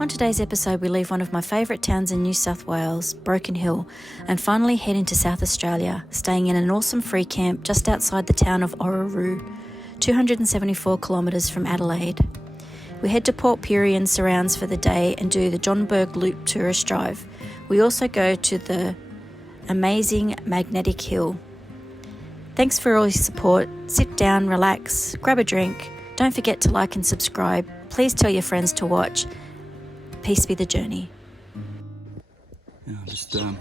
On today's episode, we leave one of my favourite towns in New South Wales, Broken Hill, and finally head into South Australia, staying in an awesome free camp just outside the town of ORROROO, 274 kilometres from Adelaide. We head to Port Pirie and surrounds for the day and do the JOHNBURGH Loop tourist drive. We also go to the amazing Magnetic Hill. Thanks for all your support. Sit down, relax, grab a drink. Don't forget to like and subscribe. Please tell your friends to watch. Peace be the journey. Yeah, just going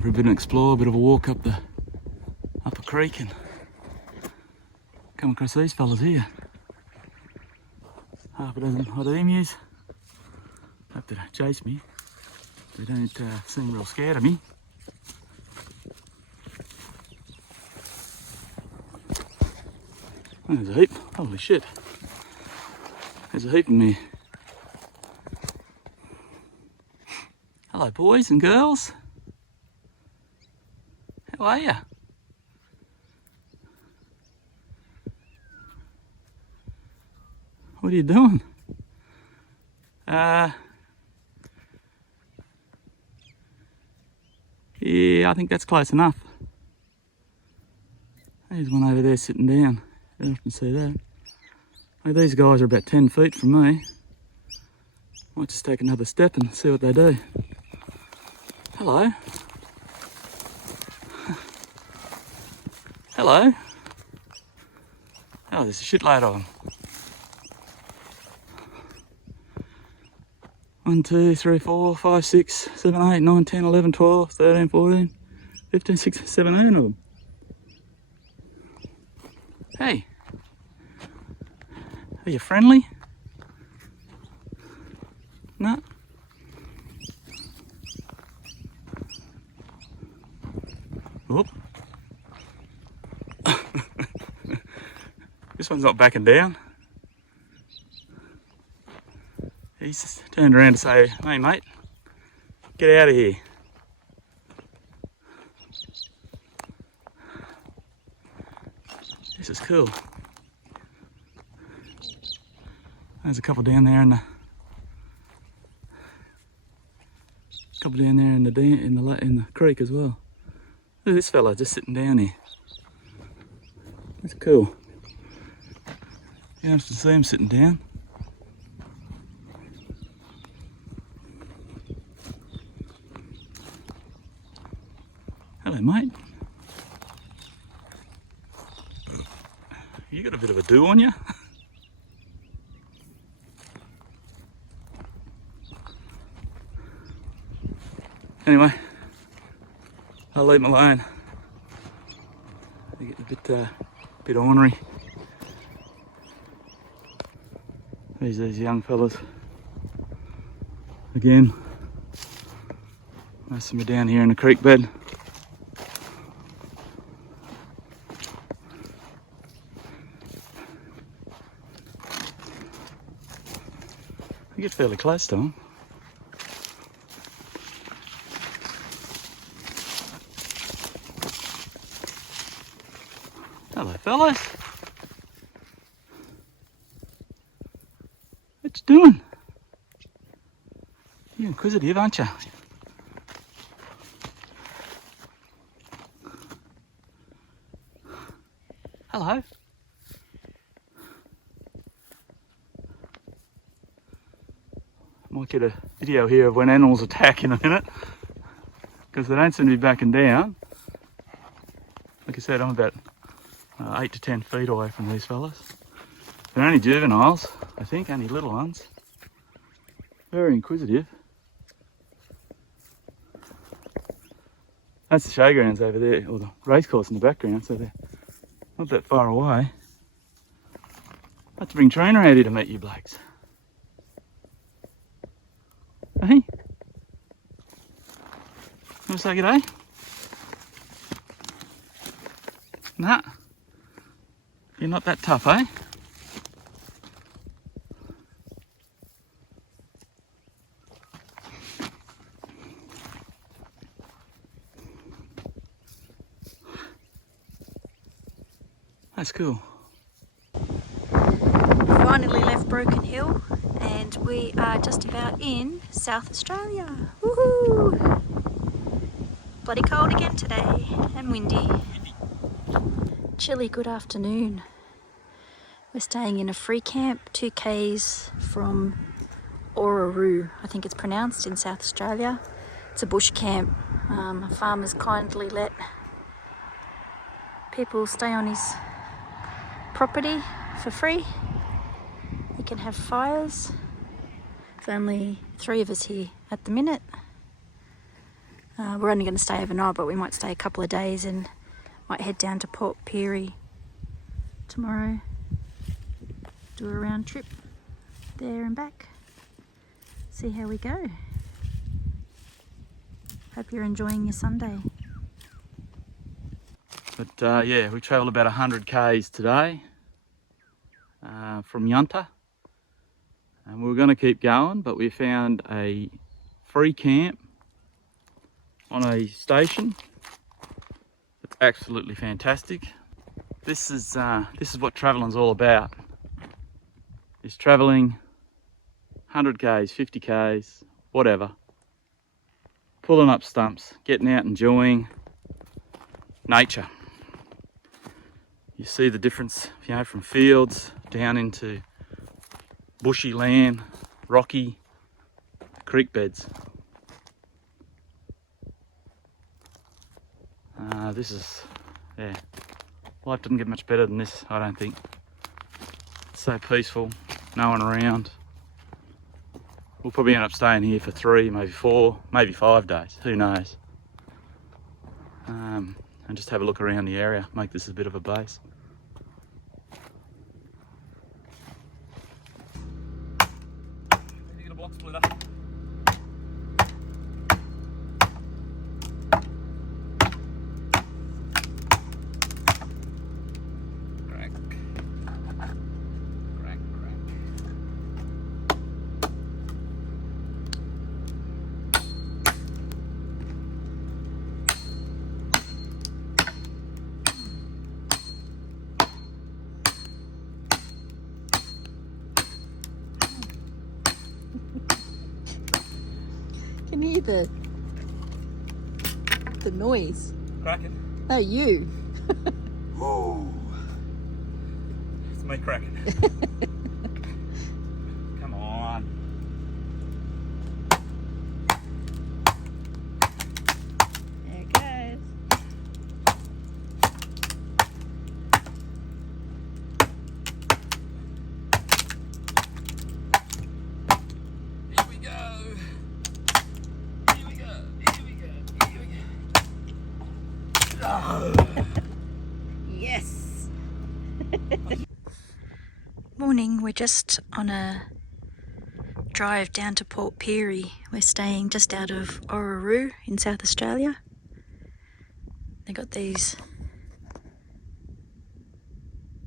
for a bit of an explore, a bit of a walk up a creek and come across these fellas here. Half a dozen odd emus. Hope they don't chase me. They don't seem real scared of me. Oh, there's a heap. Holy shit. There's a heap in me. Hello boys and girls. How are ya? What are you doing? Yeah, I think that's close enough. There's one over there sitting down. You don't often see that. Hey, these guys are about 10 feet from me. Might just take another step and see what they do. Hello. Hello. Oh, there's a shitload of them. 1, 2, 3, 4, 5, 6, 7, 8, 9, 10, 11, 12, 13, 14, 15, 16, 17 of them. Hey. Are you friendly? No? Whoop. This one's not backing down. He's just turned around to say, hey mate, get out of here. This is cool. There's a couple down there in the creek as well. Look at this fella just sitting down here. That's cool. You don't have to see him sitting down. Hello mate. You got a bit of a do on you. Anyway, I'll leave them alone. They get a bit ornery. These young fellas. Again, most of them are down here in the creek bed. I get fairly close to them. Hello fellas. What you doing? You're inquisitive, aren't you? Hello. Might get a video here of when animals attack in a minute, because they don't seem to be backing down. Like I said, I'm about 8 to 10 feet away from these fellas. They're only juveniles, I think, only little ones. Very inquisitive. That's the showgrounds over there, or the racecourse in the background, so they're not that far away. I have to bring Trainer out here to meet you blokes. Hey? You want to say good day? Nah. You're not that tough, eh? That's cool. Finally left Broken Hill and And we are just about in South Australia. Woohoo! Bloody cold again today and windy. Chilly good afternoon. We're staying in a free camp 2 k's from ORROROO, I think it's pronounced, in South Australia. It's a bush camp. Farmers kindly let people stay on his property for free. You can have fires. There's only 3 of us here at the minute. We're only going to stay overnight, but we might stay a couple of days and might head down to Port PIRIE tomorrow. Do a round trip there and back. See how we go. Hope you're enjoying your Sunday. But yeah, we travelled about 100 k's today from Yunta, and we were going to keep going, but we found a free camp on a station. It's absolutely fantastic. This is what travelling's all about. Is travelling 100 k's, 50 k's, whatever. Pulling up stumps, getting out, enjoying nature. You see the difference, you know, from fields down into bushy land, rocky creek beds. This is, yeah, life doesn't get much better than this, I don't think. It's so peaceful, no one around. We'll probably end up staying here for 3, maybe 4, maybe 5 days, who knows. And just have a look around the area, make this a bit of a base. You get a block splitter. Can you hear the noise? Cracking. Oh, you. Whoa. It's me cracking. Come on. There it goes. Here we go. Here we go. Here we go. Here we go. Oh. Yes. Morning, we're just on a drive down to Port PIRIE. We're staying just out of ORROROO in South Australia. They got these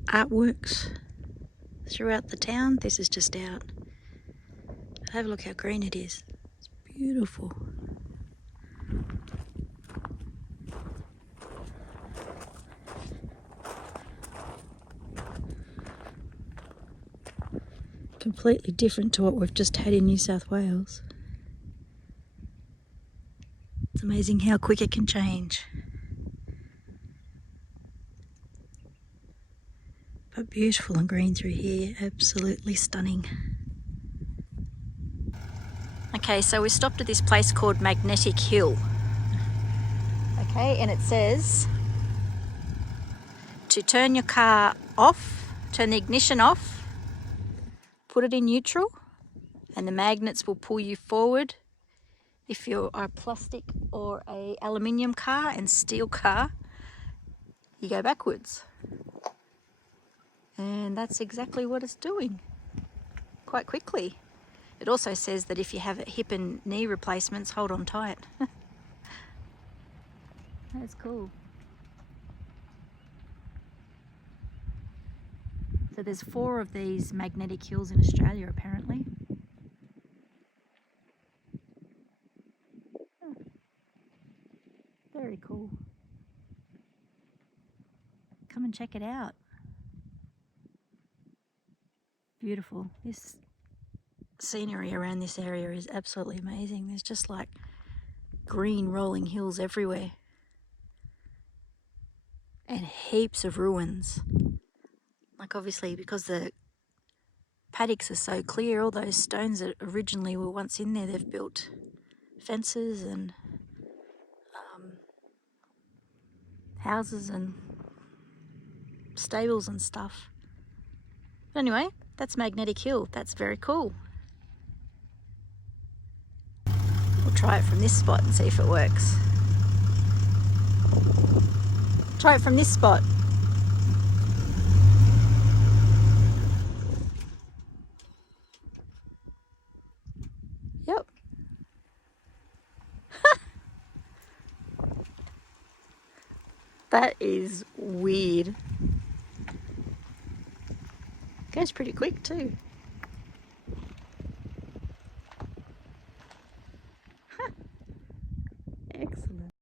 artworks throughout the town. This is just out. But have a look how green it is. It's beautiful. Completely different to what we've just had in New South Wales. It's amazing how quick it can change. But beautiful and green through here, absolutely stunning. Okay, so we stopped at this place called Magnetic Hill. Okay, and it says to turn your car off, turn the ignition off, put it in neutral, and the magnets will pull you forward. If you're a plastic or a aluminium car and steel car, you go backwards. And that's exactly what it's doing, quite quickly. It also says that if you have hip and knee replacements, hold on tight. That's cool. So there's 4 of these magnetic hills in Australia apparently. Oh, very cool. Come and check it out. Beautiful. This scenery around this area is absolutely amazing. There's just like green rolling hills everywhere and heaps of ruins. Like obviously because the paddocks are so clear, all those stones that originally were once in there, they've built fences and houses and stables and stuff. But anyway, that's Magnetic Hill. That's very cool. We'll try it from this spot and see if it works. Try it from this spot. Yep. That is weird. Goes pretty quick too. Excellent.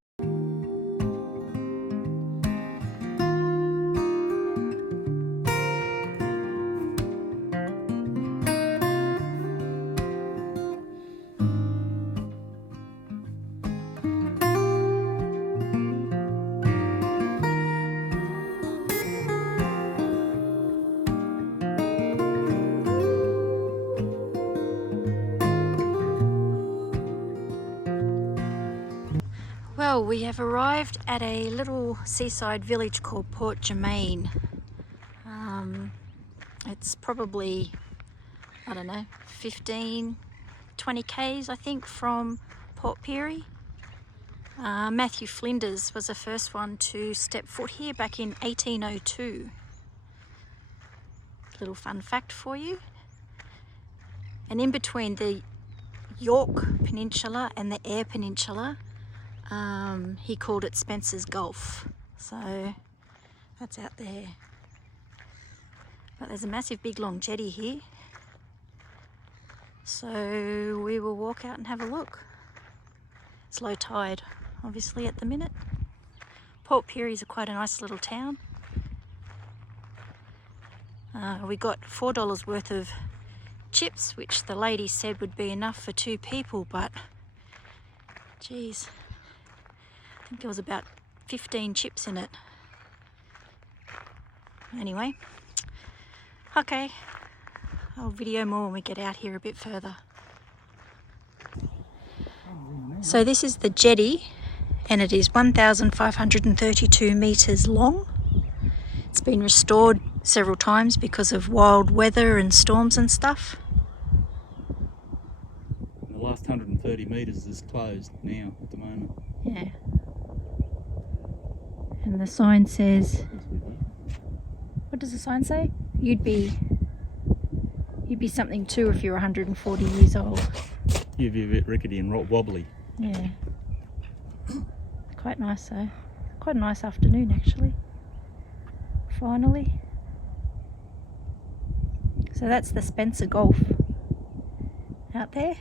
Well, we have arrived at a little seaside village called Port Germain. It's probably, I don't know, 15, 20 k's I think from Port PIRIE. Matthew Flinders was the first one to step foot here back in 1802. Little fun fact for you. And in between the York Peninsula and the Eyre Peninsula, he called it Spencer's Gulf. So that's out there. But there's a massive big long jetty here. So we will walk out and have a look. It's low tide, obviously, at the minute. Port PIRIE is quite a nice little town. We got $4 worth of chips, which the lady said would be enough for 2 people, but geez, I think there was about 15 chips in it. Anyway, okay, I'll video more when we get out here a bit further. So this is the jetty, and it is 1,532 metres long. It's been restored several times because of wild weather and storms and stuff. The last 130 metres is closed now at the moment. Yeah. And the sign says, what does the sign say? You'd be something too if you're 140 years old. You'd be a bit rickety and wobbly. Yeah. Quite nice though. Quite a nice afternoon actually. Finally. So that's the Spencer Gulf out there.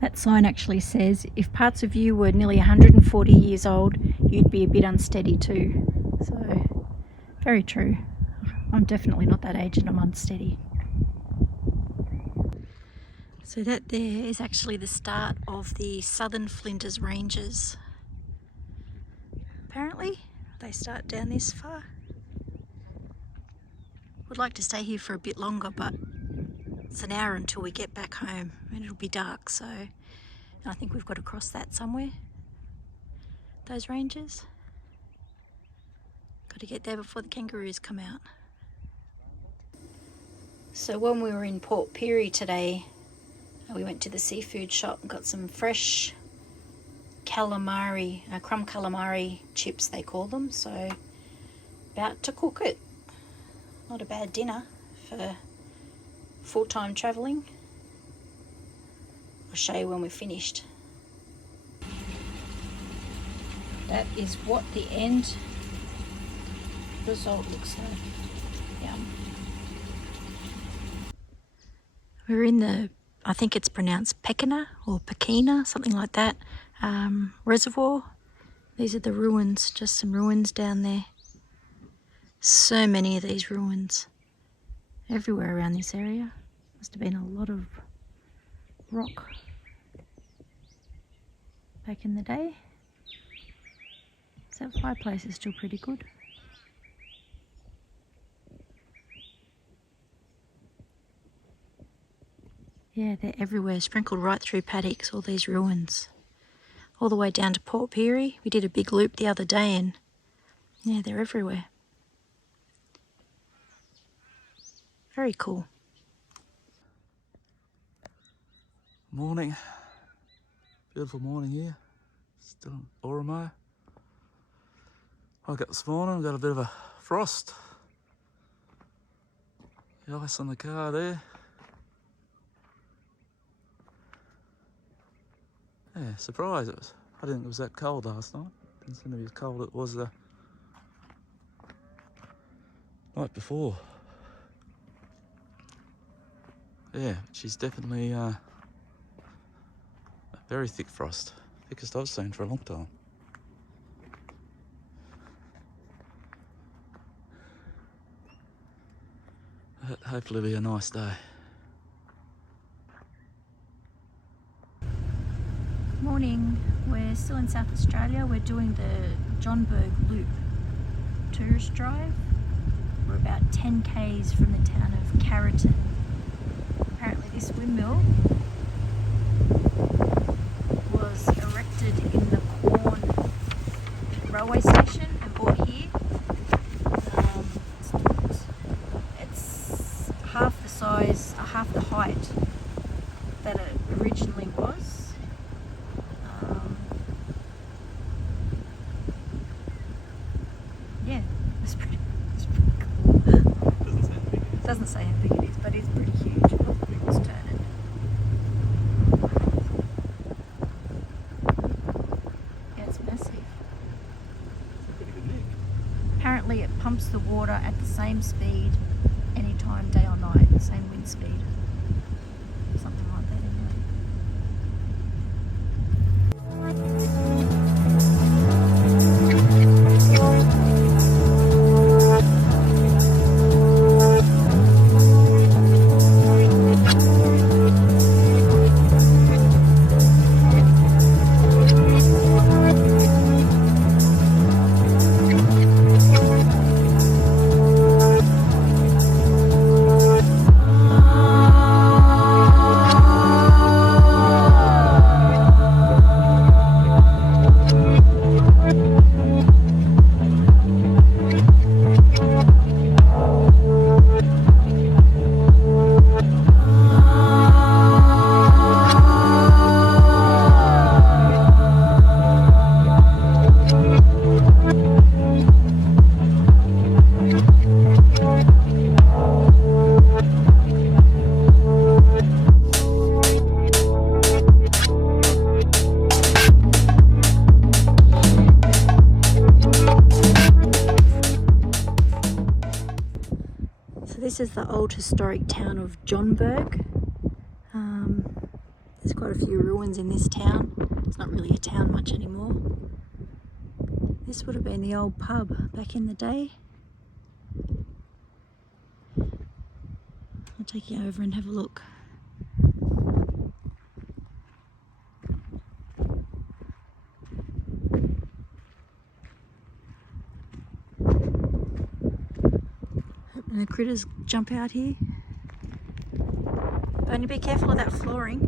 That sign actually says, if parts of you were nearly 140 years old, you'd be a bit unsteady too. So, very true. I'm definitely not that age and I'm unsteady. So that there is actually the start of the Southern Flinders Ranges. Apparently, they start down this far. Would like to stay here for a bit longer, but it's an hour until we get back home and it'll be dark, so I think we've got to cross that somewhere. Those ranges. Got to get there before the kangaroos come out. So when we were in Port PIRIE today, we went to the seafood shop and got some fresh calamari, crumb calamari chips they call them. So about to cook it. Not a bad dinner for full-time travelling. I'll show you when we're finished. That is what the end result looks like. Yum. We're in the, I think it's pronounced Pekina or Pekina, something like that, reservoir. These are the ruins, just some ruins down there. So many of these ruins everywhere around this area. Must have been a lot of rock back in the day. So that fireplace is still pretty good. Yeah, they're everywhere, sprinkled right through paddocks, all these ruins. All the way down to Port PIRIE. We did a big loop the other day and yeah, they're everywhere. Very cool. Morning. Beautiful morning here. Still in ORROROO. Woke up this morning, got a bit of a frost. The ice on the car there. Yeah, surprise it was. I didn't think it was that cold last night. Didn't seem to be as cold as it was the night before. Yeah, she's definitely a very thick frost. Thickest I've seen for a long time. Hopefully it'll be a nice day. Morning. We're still in South Australia. We're doing the JOHNBURGH Loop tourist drive. We're about 10 k's from the town of Carrollton. Apparently this windmill was erected in the Quorn railway station and brought here. It's half the size, half the height that it originally was. Yeah, it's pretty cool. Doesn't say how big it is, but it's pretty huge. Let's turn it. Yeah, it's massive. Apparently it pumps the water at the same speed anytime, day or night, same wind speed. Something like that anyway. This is the old historic town of JOHNBURGH. There's quite a few ruins in this town. It's not really a town much anymore. This would have been the old pub back in the day. I'll take you over and have a look. And the critters jump out here. But only be careful of that flooring.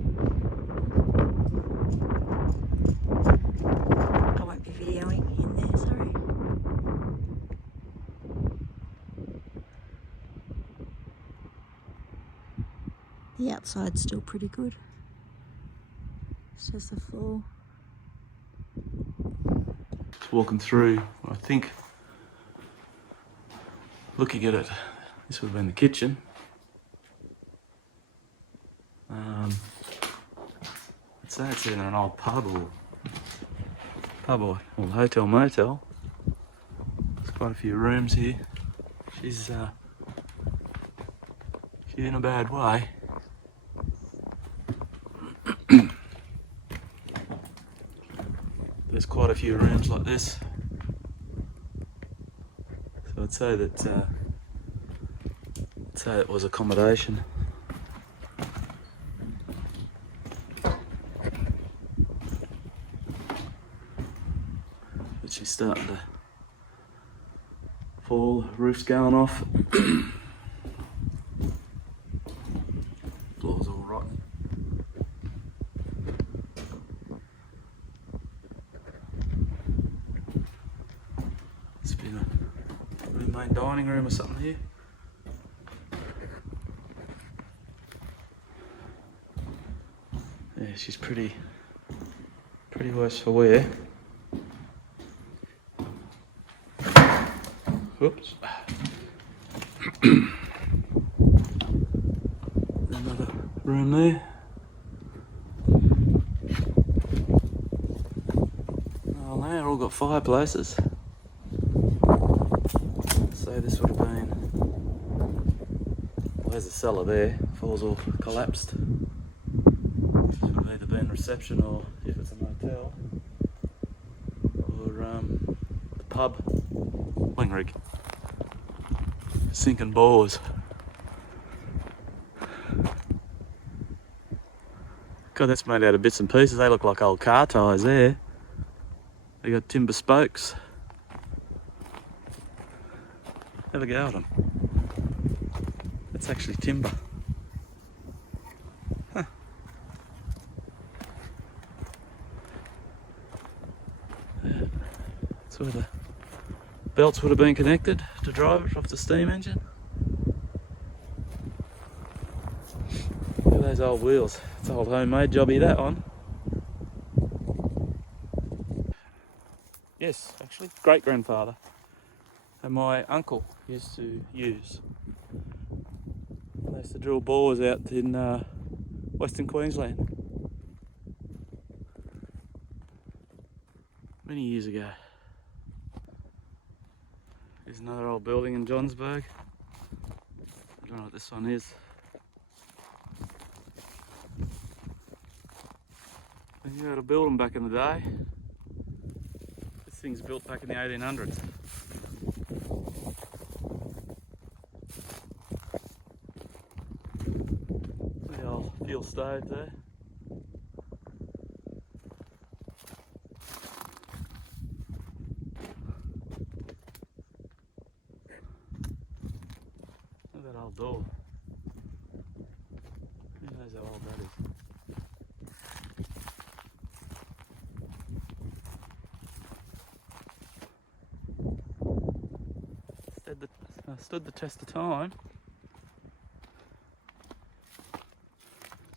I won't be videoing in there, sorry. The outside's still pretty good. It's just the floor. Just walking through, I think, looking at it, this would have been the kitchen. I'd say it's either an old pub or hotel motel. There's quite a few rooms here. She's in a bad way. there's quite a few rooms like this. So I'd say that it was accommodation. But she's starting to fall, the roof's going off. Floor's all rotten. It's been a main dining room or something here. Yeah, she's pretty worse for wear. Whoops. Another room there. Oh, they've all got fireplaces. So this would have been. Well, there's a cellar there. Floor's all collapsed. This would have either been reception or, if it's a motel, or the pub. Wing rig. Sinking bores. God, that's made out of bits and pieces. They look like old car tyres there. They got timber spokes. Have a go at them. That's actually timber. Huh. Yeah. That's where the belts would have been connected to drive it off the steam engine. Look at those old wheels. It's an old homemade jobby, that one. Yes, actually, great-grandfather. And my uncle used to use. They used to drill bores out in Western Queensland. Many years ago. There's another old building in JOHNBURGH. I don't know what this one is. They knew how to build them back in the day. This thing's built back in the 1800s. The old fuel stove there. Look at that old door. Who knows how old that is? Stood the test of time.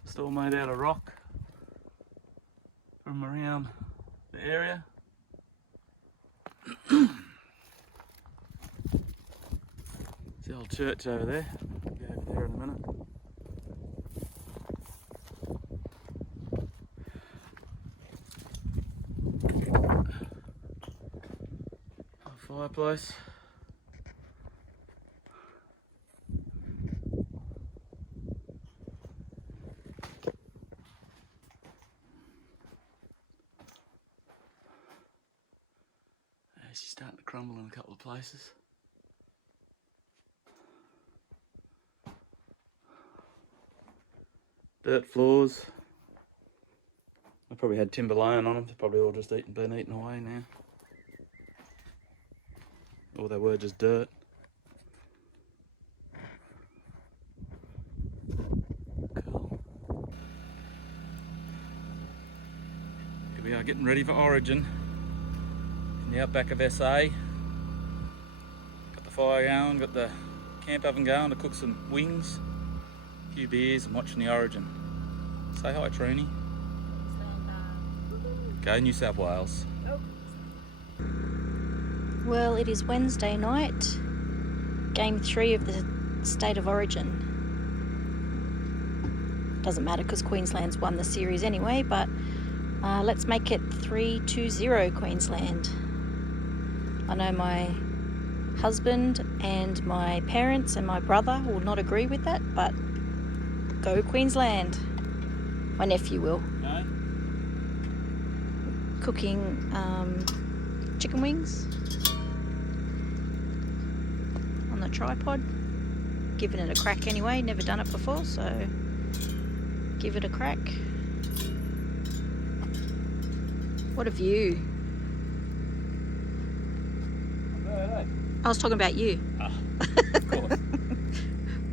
Just all made out of rock from around the area. There's the old church over there. I'll go over there in a minute. A fireplace. She's starting to crumble in a couple of places. Dirt floors. I probably had timber laying on them. They're probably all just been eaten away now. Or they were just dirt. Cool. Here we are getting ready for Origin. In the outback of SA. Got the fire going, got the camp oven going to cook some wings, a few beers and watching the Origin. Say hi, Trini. Go New South Wales. Well, it is Wednesday night, game 3 of the State of Origin. Doesn't matter because Queensland's won the series anyway, but let's make it 3-2-0 Queensland. I know my husband and my parents and my brother will not agree with that, but go Queensland. My nephew will. No? cooking chicken wings on the tripod. Giving it a crack anyway, never done it before, so give it a crack. What a view. I was talking about you. Of course.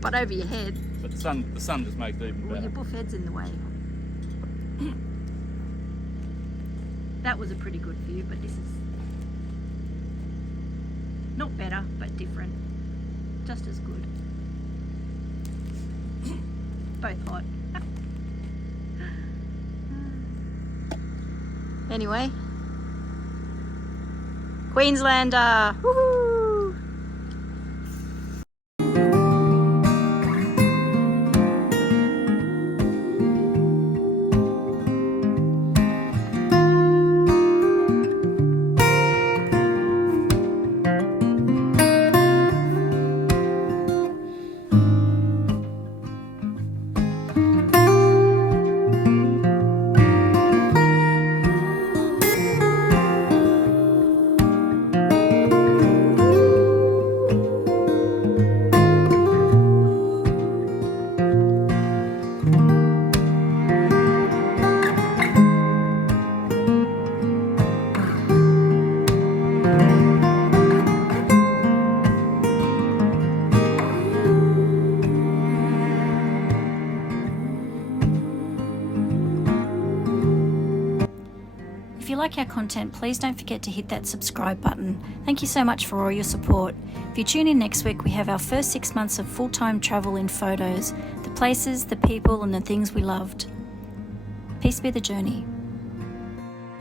But over your head. But the sun just makes it even Well, better. your buff head's in the way. That was a pretty good view, but this is not better, but different. Just as good. Both hot. Anyway, Queenslander. Woohoo! If you like our content, please don't forget to hit that subscribe button. Thank you so much for all your support. If you tune in next week, we have our first 6 months of full-time travel in photos, the places, the people and the things we loved. Peace be the journey.